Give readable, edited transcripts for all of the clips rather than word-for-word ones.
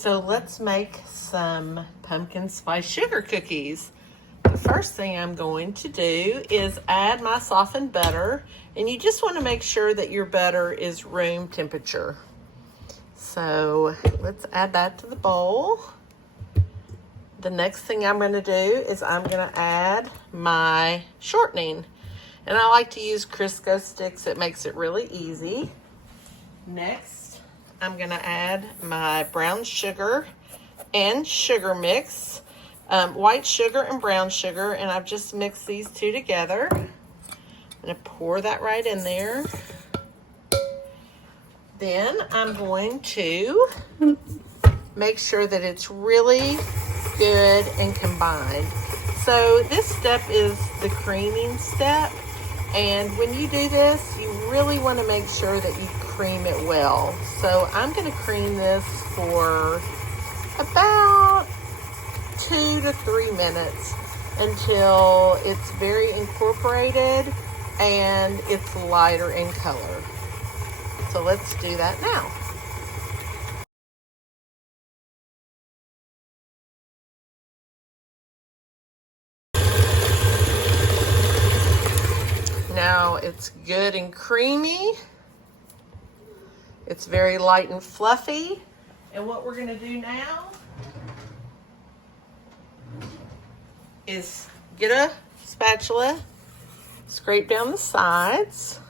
So let's make some pumpkin spice sugar cookies. The first thing I'm going to do is add my softened butter, and you just want to make sure that your butter is room temperature. So let's add that to the bowl. The next thing I'm going to do is I'm going to add my shortening. And I like to use Crisco sticks. It makes it really easy. Next, I'm going to add my brown sugar and sugar mix. White sugar and brown sugar, and I've just mixed these two together. I'm going to pour that right in there. Then I'm going to make sure that it's really good and combined. So this step is the creaming step, and when you do this, you really want to make sure that you cream it well. So I'm going to cream this for about 2 to 3 minutes until it's very incorporated and it's lighter in color. So let's do that now. Now it's good and creamy. It's very light and fluffy. And what we're going to do now is get a spatula, scrape down the sides,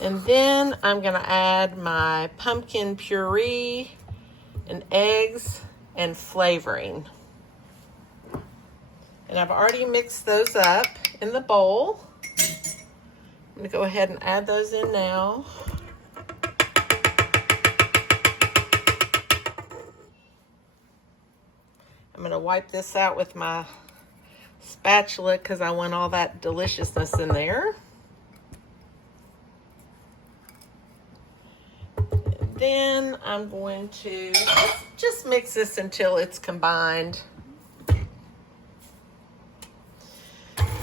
and then I'm going to add my pumpkin puree and eggs and flavoring. And I've already mixed those up in the bowl. I'm going to go ahead and add those in now. I'm going to wipe this out with my spatula because I want all that deliciousness in there. And then I'm going to just mix this until it's combined.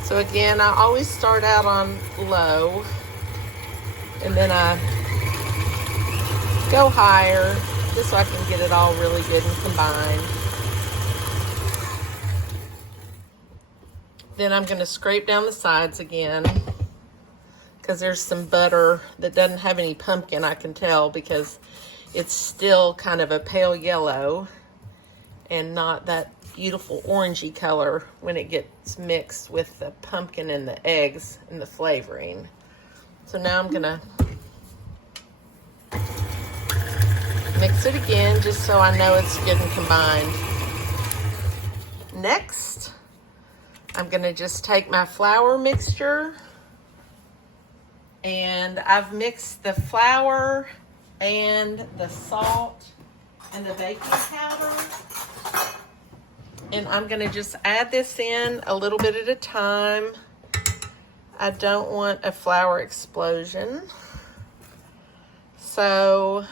So again, I always start out on low, and then I go higher just so I can get it all really good and combined. Then I'm going to scrape down the sides again because there's some butter that doesn't have any pumpkin, I can tell, because it's still kind of a pale yellow and not that beautiful orangey color when it gets mixed with the pumpkin and the eggs and the flavoring. So now I'm gonna mix it again just so I know it's good and combined. Next, I'm gonna just take my flour mixture, and I've mixed the flour and the salt and the baking powder. And I'm going to just add this in a little bit at a time. I don't want a flour explosion. So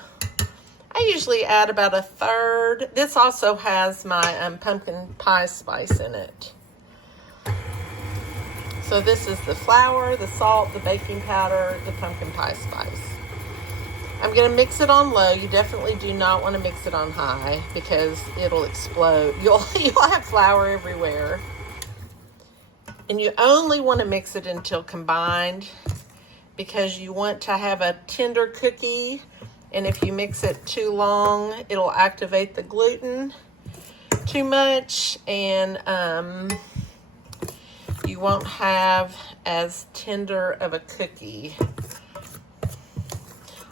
I usually add about 1/3. This also has my pumpkin pie spice in it. So this is the flour, the salt, the baking powder, the pumpkin pie spice. I'm going to mix it on low. You definitely do not want to mix it on high because it'll explode. You'll have flour everywhere. And you only want to mix it until combined because you want to have a tender cookie. And if you mix it too long, it'll activate the gluten too much, and you won't have as tender of a cookie.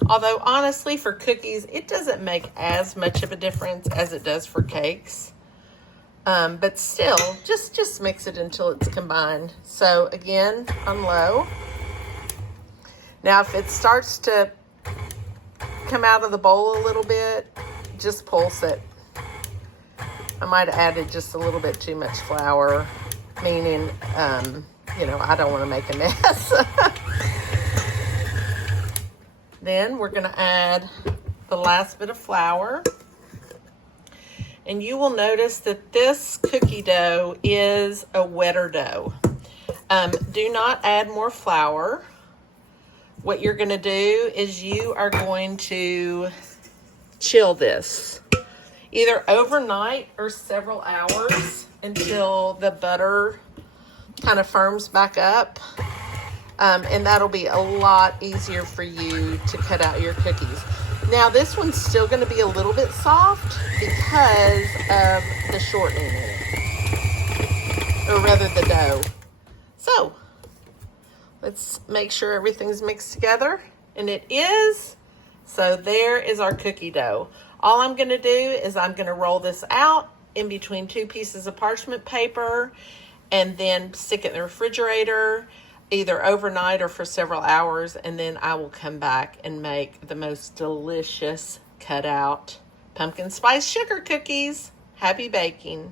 Although, honestly, for cookies, it doesn't make as much of a difference as it does for cakes. But still, just mix it until it's combined. So, again, on low. Now, if it starts to come out of the bowl a little bit, just pulse it. I might have added just a little bit too much flour, meaning, I don't want to make a mess. Then we're going to add the last bit of flour. And you will notice that this cookie dough is a wetter dough. Do not add more flour. What you're going to do is you are going to chill this. either overnight or several hours until the butter kind of firms back up. And that'll be a lot easier for you to cut out your cookies. Now this one's still going to be a little bit soft because of the shortening in it, or rather the dough. So let's make sure everything's mixed together, and it is. So there is our cookie dough. All I'm going to do is I'm going to roll this out in between 2 pieces of parchment paper and then stick it in the refrigerator either overnight or for several hours, and then I will come back and make the most delicious cut out pumpkin spice sugar cookies. Happy baking.